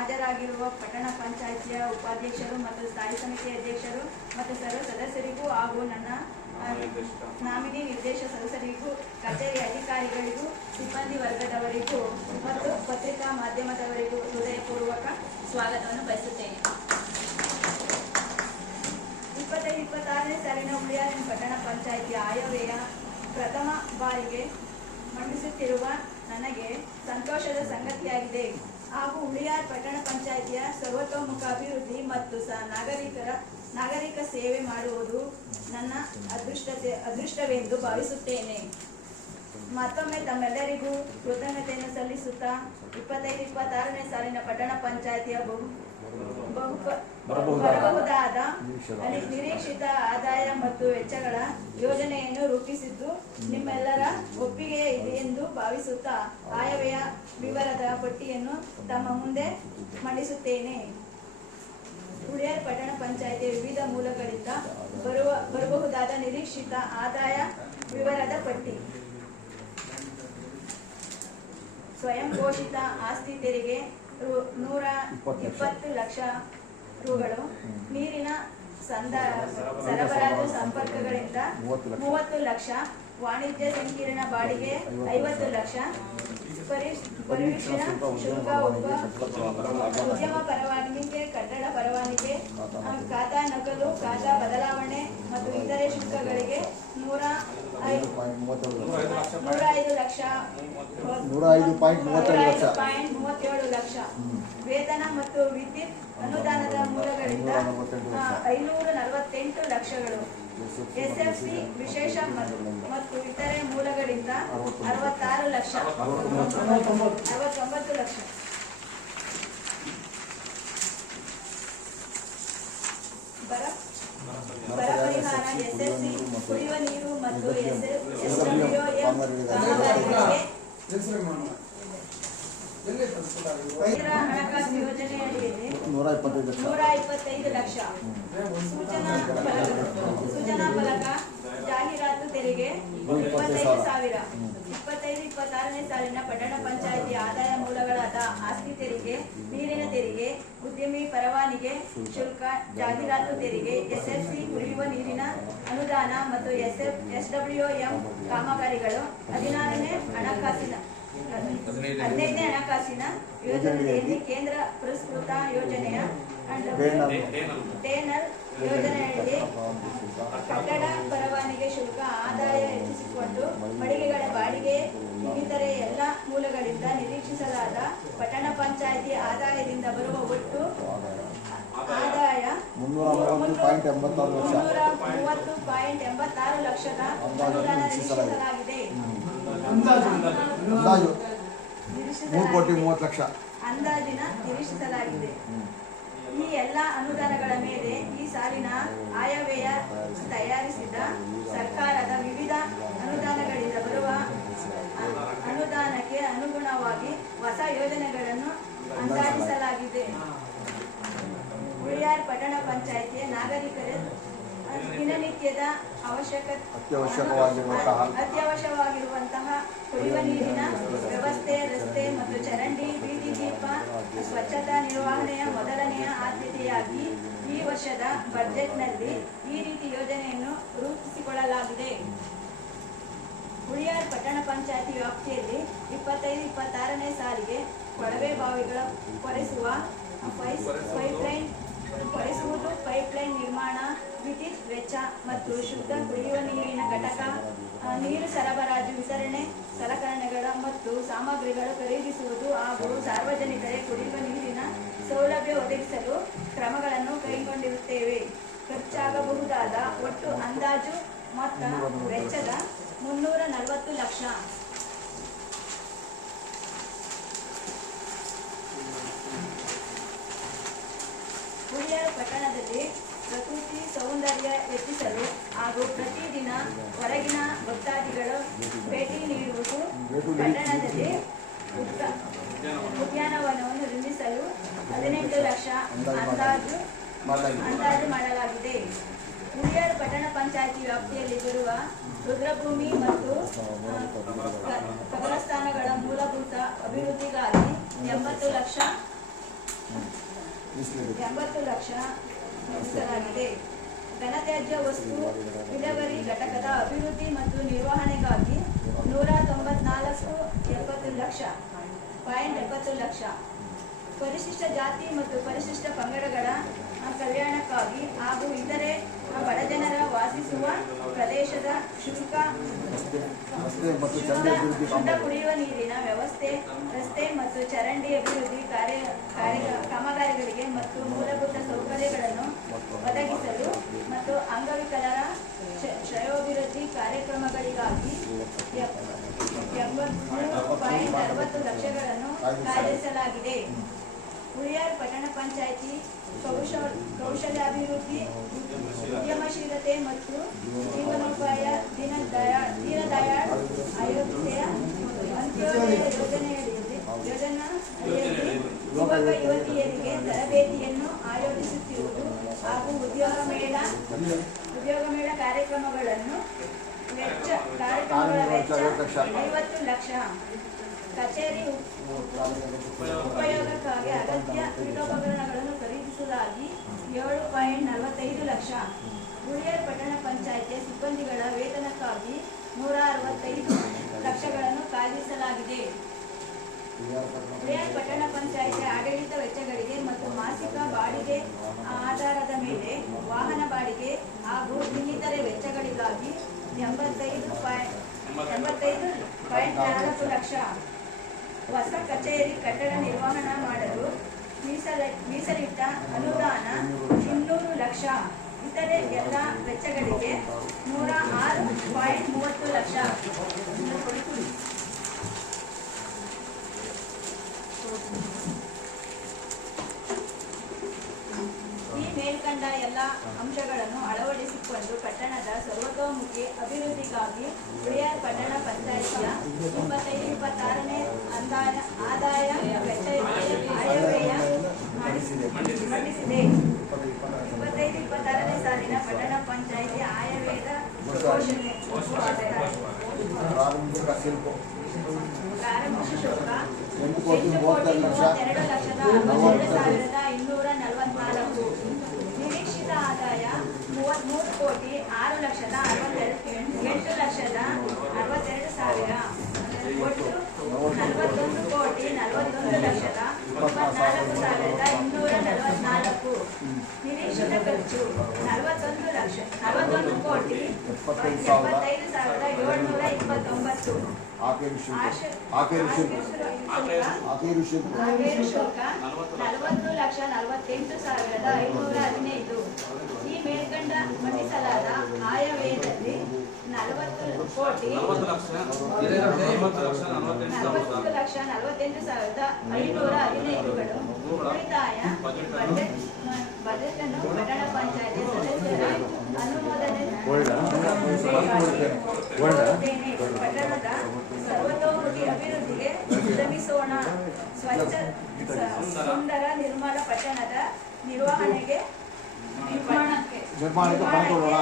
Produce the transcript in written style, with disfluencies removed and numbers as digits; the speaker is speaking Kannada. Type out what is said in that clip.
ಹಾಜರಾಗಿರುವ ಪಟ್ಟಣ ಪಂಚಾಯಿತಿಯ ಉಪಾಧ್ಯಕ್ಷರು ಮತ್ತು ಸ್ಥಾಯಿ ಸಮಿತಿ ಅಧ್ಯಕ್ಷರು ಮತ್ತು ಸರ್ವ ಸದಸ್ಯರಿಗೂ ಹಾಗೂ ನನ್ನ ನಾಮಿನಿ ನಿರ್ದೇಶ ಸದಸ್ಯರಿಗೂ, ಕಚೇರಿ ಅಧಿಕಾರಿಗಳಿಗೂ, ಸಿಬ್ಬಂದಿ ವರ್ಗದವರಿಗೂ ಮತ್ತು ಪತ್ರಿಕಾ ಮಾಧ್ಯಮದವರಿಗೂ ಹೃದಯಪೂರ್ವಕ ಸ್ವಾಗತವನ್ನು ಬಯಸುತ್ತೇನೆ. 25-26ನೇ ಸಾಲಿನ ಉಳಿಯಾರಿನ ಪಟ್ಟಣ ಪಂಚಾಯಿತಿಯ ಆಯವ್ಯಯ ಪ್ರಥಮ ಬಾರಿಗೆ ಮಂಡಿಸುತ್ತಿರುವ ನನಗೆ ಸಂತೋಷದ ಸಂಗತಿಯಾಗಿದೆ ಹಾಗೂ ಉಳಿಯಾರ್ ಪಟ್ಟಣ ಪಂಚಾಯಿತಿಯ ಸರ್ವತೋಮುಖ ಅಭಿವೃದ್ಧಿ ಮತ್ತು ನಾಗರಿಕ ಸೇವೆ ಮಾಡುವುದು ನನ್ನ ಅದೃಷ್ಟವೆಂದು ಭಾವಿಸುತ್ತೇನೆ. ಮತ್ತೊಮ್ಮೆ ತಮ್ಮೆಲ್ಲರಿಗೂ ಕೃತಜ್ಞತೆಯನ್ನು ಸಲ್ಲಿಸುತ್ತಾ 25-26ನೇ ಸಾಲಿನ ಪಟ್ಟಣ ಪಂಚಾಯಿತಿಯ ಬರಬಹುದಾದ ನಿರೀಕ್ಷಿತ ಆದಾಯ ಮತ್ತು ವೆಚ್ಚಗಳ ಯೋಜನೆಯನ್ನು ರೂಪಿಸಿದ್ದು ನಿಮ್ಮೆಲ್ಲರ ಒಪ್ಪಿಗೆ ಇದೆ ಎಂದು ಭಾವಿಸುತ್ತಾ ಆಯವ್ಯಯ ವಿವರದ ಪಟ್ಟಿಯನ್ನು ತಮ್ಮ ಮುಂದೆ ಮಂಡಿಸುತ್ತೇನೆ. ಉಳಿಯಾರ್ ಪಟ್ಟಣ ಪಂಚಾಯಿತಿಯ ವಿವಿಧ ಮೂಲಗಳಿಂದ ಬರಬಹುದಾದ ನಿರೀಕ್ಷಿತ ಆದಾಯ ವಿವರದ ಪಟ್ಟಿ. ಸ್ವಯಂ ಘೋಷಿತ ಆಸ್ತಿ ತೆರಿಗೆ 120 ಲಕ್ಷ ರುಗಳು, ನೀರಿನ ಸರಬರಾಜು ಸಂಪರ್ಕಗಳಿಂದ 30 ಲಕ್ಷ, ವಾಣಿಜ್ಯ ಸಂಕೀರ್ಣ ಬಾಡಿಗೆ 50 ಲಕ್ಷ, ಪರಿವೀಕ್ಷಣಾ ಶುಲ್ಕ, ಉದ್ಯಮ ಪರವಾನಗಿ, ಕಟ್ಟಡ ಪರವಾನಗಿ, ಖಾತಾ ನಕಲು, ಖಾತಾ ಬದಲಾವಣೆ ಮತ್ತು ಇತರೆ ಶುಲ್ಕಗಳಿಗೆ 105.37 ಲಕ್ಷ, ವೇತನ ಮತ್ತು ವಿದ್ಯುತ್ ಅನುದಾನದ ಮೂಲಗಳಿಂದ 548 ಲಕ್ಷಗಳು, ಎಸ್ಎಫ್ಸಿ ವಿಶೇಷ ಮತ್ತು ಇತರೆ ಮೂಲಗಳಿಂದ 69 ಲಕ್ಷ, ಬರ ಪರಿಹಾರ, ಎಸ್ಎಫ್ಸಿ ಕುಡಿಯುವ ನೀರು ಮತ್ತು ಎಸ್ಡಬ್ಲ್ಯೂಎಂ ಹಣಕಾಸು ಯೋಜನೆಯಡಿಯಲ್ಲಿ 125 ಲಕ್ಷ, ಸೂಚನಾ ಫಲಕ, ಜಾಹೀರಾತು ತೆರಿಗೆ 25,000. 25-26ನೇ ಸಾಲಿನ ಪಟ್ಟಣ ಪಂಚಾಯಿತಿ ಆದಾಯ ಮೂಲಗಳಾದ ಆಸ್ತಿ ತೆರಿಗೆ, ನೀರಿನ ತೆರಿಗೆ, ಉದ್ಯಮಿ ಪರವಾನಿಗೆ ಶುಲ್ಕ, ಜಾಹೀರಾತು ತೆರಿಗೆ, ಎಸ್ಎಫ್ಸಿ ಕುಡಿಯುವ ನೀರಿನ ಅನುದಾನ ಮತ್ತು ಎಸ್ಡಬ್ಲ್ಯೂಎಂ ಕಾಮಗಾರಿಗಳು 15ನೇ ಹಣಕಾಸಿನ ಯೋಜನೆಯಲ್ಲಿ ಕೇಂದ್ರ ಪುರಸ್ಕೃತ ಯೋಜನೆಯ ಟೇನಲ್ ಯೋಜನೆಯಲ್ಲಿ ಕಟ್ಟಡ ಪರವಾನಿಗೆ ಶುಲ್ಕ ಆದಾಯ ಹೆಚ್ಚಿಸಿಕೊಂಡು ಮಳಿಗೆಗಳ ಬಾಡಿಗೆ ಇನ್ನಿತರೆ ಎಲ್ಲ ಮೂಲಗಳಿಂದ ನಿರೀಕ್ಷಿಸಲಾದ ಪಟ್ಟಣ ಪಂಚಾಯಿತಿ ಆದಾಯದಿಂದ ಬರುವ ಒಟ್ಟು ಆದಾಯ 330.86 ಲಕ್ಷದ ಅನುದಾನ ನಿರೀಕ್ಷಿಸಲಾಗಿದೆ. ಅಂದಾಜಿನ ನಿರೀಕ್ಷಿಸಲಾಗಿದೆ. ಈ ಎಲ್ಲ ಅನುದಾನಗಳ ಮೇಲೆ ಈ ಸಾಲಿನ ಆಯವ್ಯಯ ತಯಾರಿಸಿದ ಸರ್ಕಾರದ ವಿವಿಧ ಅನುದಾನಗಳಿಂದ ಬರುವ ಅನುದಾನಕ್ಕೆ ಅನುಗುಣವಾಗಿ ಹೊಸ ಯೋಜನೆಗಳನ್ನು ಅಂದಾಜಿಸಲಾಗಿದೆ. ಉಳಿಯಾರ್ ಪಟ್ಟಣ ಪಂಚಾಯಿತಿಯ ನಾಗರಿಕರ ದಿನನಿತ್ಯದ ಅತ್ಯವಶ್ಯವಾಗಿರುವಂತಹ ಕುಡಿಯುವ ನೀರಿನ ವ್ಯವಸ್ಥೆ, ರಸ್ತೆ ಮತ್ತು ಚರಂಡಿ, ಬೀದಿ ದೀಪ, ಸ್ವಚ್ಛತಾ ನಿರ್ವಹಣೆಯ ಮೊದಲನೆಯ ಆದ್ಯತೆಯಾಗಿ ಈ ವರ್ಷದ ಬಜೆಟ್ನಲ್ಲಿ ಈ ರೀತಿ ಯೋಜನೆಯನ್ನು ರೂಪಿಸಿಕೊಳ್ಳಲಾಗಿದೆ. ಉಳಿಯಾರ್ ಪಟ್ಟಣ ಪಂಚಾಯಿತಿ ವ್ಯಾಪ್ತಿಯಲ್ಲಿ 25-26ನೇ ಸಾಲಿಗೆ ಕೊಳವೆ ಬಾವಿಗಳ ಪೈಪ್ಲೈನ್ ನಿರ್ಮಾಣ, ವಿದ್ಯುತ್ ವೆಚ್ಚ ಮತ್ತು ಶುದ್ಧ ಕುಡಿಯುವ ನೀರಿನ ಘಟಕ, ನೀರು ಸರಬರಾಜು ವಿತರಣೆ, ಸಲಕರಣೆಗಳ ಮತ್ತು ಸಾಮಗ್ರಿಗಳು ಖರೀದಿಸುವುದು ಹಾಗೂ ಸಾರ್ವಜನಿಕರಿಗೆ ಕುಡಿಯುವ ನೀರಿನ ಸೌಲಭ್ಯ ಒದಗಿಸಲು ಕ್ರಮಗಳನ್ನು ಕೈಗೊಂಡಿರುತ್ತೇವೆ. ಖರ್ಚಾಗಬಹುದಾದ ಒಟ್ಟು ಅಂದಾಜು ಮೊತ್ತ ವೆಚ್ಚದ 340 ಲಕ್ಷ. ಉಳಿಯಾರ್ ಪಟ್ಟಣದಲ್ಲಿ ಪ್ರಕೃತಿ ಸೌಂದರ್ಯ ಹೆಚ್ಚಿಸಲು ಹಾಗೂ ಪ್ರತಿದಿನ ಹೊರಗಿನ ಭಕ್ತಾದಿಗಳು ಭೇಟಿ ನೀಡುವುದು, ಪಟ್ಟಣದಲ್ಲಿ ಉದ್ಯಾನವನವನ್ನು ನಿರ್ಮಿಸಲು 18 ಲಕ್ಷ ಅಂದಾಜು ಮಾಡಲಾಗಿದೆ. ಉಳಿಯಾರ್ ಪಟ್ಟಣ ಪಂಚಾಯಿತಿ ವ್ಯಾಪ್ತಿಯಲ್ಲಿ ಬರುವ ರುದ್ರಭೂಮಿ ಮತ್ತು ಕಬರಸ್ಥಾನಗಳ ಮೂಲಭೂತ ಅಭಿವೃದ್ಧಿಗಾಗಿ 80 ಲಕ್ಷ 80 ಲಕ್ಷ ಮೀಸಲಾಗಿದೆ. ಘನತ್ಯಾಜ್ಯ ವಸ್ತು ವಿಲೇವಾರಿ ಘಟಕದ ಅಭಿವೃದ್ಧಿ ಮತ್ತು ನಿರ್ವಹಣೆಗಾಗಿ 194.70 ಲಕ್ಷ. ಪರಿಶಿಷ್ಟ ಜಾತಿ ಮತ್ತು ಪರಿಶಿಷ್ಟ ಪಂಗಡಗಳ ಕಲ್ಯಾಣಕ್ಕಾಗಿ ಹಾಗೂ ಇತರೆ ಬಡಜನರ ವಾಸಿಸುವ ಪ್ರದೇಶದ ಶುದ್ಧ ಕುಡಿಯುವ ನೀರಿನ ವ್ಯವಸ್ಥೆ, ರಸ್ತೆ ಮತ್ತು ಚರಂಡಿ ಅಭಿವೃದ್ಧಿ ಕಾಮಗಾರಿಗಳಿಗೆ ಮತ್ತು ಮೂಲಭೂತ ಸೌಕರ್ಯಗಳನ್ನು ಒದಗಿಸಲು ಮತ್ತು ಅಂಗವಿಕಲರ ಶ್ರೇಯೋಭಿವೃದ್ಧಿ ಕಾರ್ಯಕ್ರಮಗಳಿಗಾಗಿ 83.60 ಲಕ್ಷಗಳನ್ನು ಕಾಯ್ದಿರಿಸಲಾಗಿದೆ. ಹುಳಿಯಾರ್ ಪಟ್ಟಣ ಪಂಚಾಯಿತಿ ಕೌಶಲ್ಯಾಭಿವೃದ್ಧಿ, ಉದ್ಯಮಶೀಲತೆ ಮತ್ತು ಜೀವನೋಪಾಯ ದೀನದಯಾಳ್ ಅಂತ್ಯೋದಯ ಯೋಜನೆಯಡಿಯಲ್ಲಿ ಯುವಕ ಯುವತಿಯರಿಗೆ ತರಬೇತಿಯನ್ನು ಆಯೋಜಿಸುತ್ತಿರುವುದು ಹಾಗೂ ಉದ್ಯೋಗ ಮೇಳ ಕಾರ್ಯಕ್ರಮಗಳ ವೆಚ್ಚ 50 ಲಕ್ಷ. ಕಚೇರಿ ಉಪಯೋಗಕ್ಕಾಗಿ ಅಗತ್ಯ ಪೀಠೋಪಕರಣಗಳನ್ನು ಖರೀದಿಸಲಾಗಿ 7.45 ಲಕ್ಷ. ಹುಳಿಯಾರ್ ಪಟ್ಟಣ ಪಂಚಾಯಿತಿಯ ಸಿಬ್ಬಂದಿಗಳ ವೇತನಕ್ಕಾಗಿ 165 ಲಕ್ಷಗಳನ್ನು ಕಾಯ್ದಿರಿಸಲಾಗಿದೆ. ಹುಳಿಯಾರ್ ಪಟ್ಟಣ ಪಂಚಾಯಿತಿಯ ಆಡಳಿತ ವೆಚ್ಚಗಳಿಗೆ ಮತ್ತು ಮಾಸಿಕ ಬಾಡಿಗೆ ಆಧಾರದ ಮೇಲೆ ವಾಹನ ಬಾಡಿಗೆ ಹಾಗೂ ಇನ್ನಿತರೆ ವೆಚ್ಚಗಳಿಗಾಗಿ 85.4 ಲಕ್ಷ. ಹೊಸ ಕಚೇರಿ ಕಟ್ಟಡ ನಿರ್ವಹಣೆ ಮಾಡಲು ಮೀಸಲಿಟ್ಟ ಅನುದಾನ 200 ಲಕ್ಷ. ಇತರೆ ಎಲ್ಲ ವೆಚ್ಚಗಳಿಗೆ 106.30 ಲಕ್ಷ. ಈ ಮೇಲ್ಕಂಡ ಎಲ್ಲ ಅಂಶಗಳನ್ನು ಅಳವಡಿಸಿಕೊಂಡು ಪಟ್ಟಣದ ಸರ್ವತೋಮುಖಿ ಅಭಿವೃದ್ಧಿಗಾಗಿ ಹುಳಿಯಾರ್ ಪಟ್ಟಣ ಪಂಚಾಯಿತಿಯ 25-26ನೇ ಆದಾಯ ವೆಚ್ಚ ಆಯವ್ಯಯ ಮಂಡಿಸಿದೆ. 25-26ನೇ ಸಾಲಿನ ಪಟ್ಟಣ ಪಂಚಾಯಿತಿ ಆಯವ್ಯಯದ ಘೋಷಣೆ. ಪ್ರಾರಂಭಿಕ ಶುಲ್ಕ 8,32,62,244. ನಿರೀಕ್ಷಿತ ಆದಾಯ 33,6,62,8,62,000. ಒಟ್ಟು 41,41,24,244. ನಿರೀಕ್ಷಿತ ಖರ್ಚು 41,75,729. ಆಖರಿ ಶುಲ್ಕ 40,48,515. ಈ ಮೇಲ್ಕಂಡ ಮಂಡಿಸಲಾದ ಆಯವ್ಯಯದಲ್ಲಿ 40,48,515 ಉಳಿತಾಯ ಬಜೆಟ್ ಅನ್ನು ಪಟ್ಟಣ ಪಂಚಾಯಿತಿ ಸದಸ್ಯರ ಅನುಮೋದನೆ ಪಟ್ಟಣದ ಸರ್ವತೋಮುಖಿ ಅಭಿವೃದ್ಧಿಗೆ ಶ್ರಮಿಸೋಣ. ಸ್ವಚ್ಛ ಸುಂದರ ನಿರ್ಮಲ ಪಟ್ಟಣದ ನಿರ್ವಹಣೆಗೆ ನಿರ್ಮಾಣಕ್ಕೆ ಪಣ ಕೊಡೋಣ.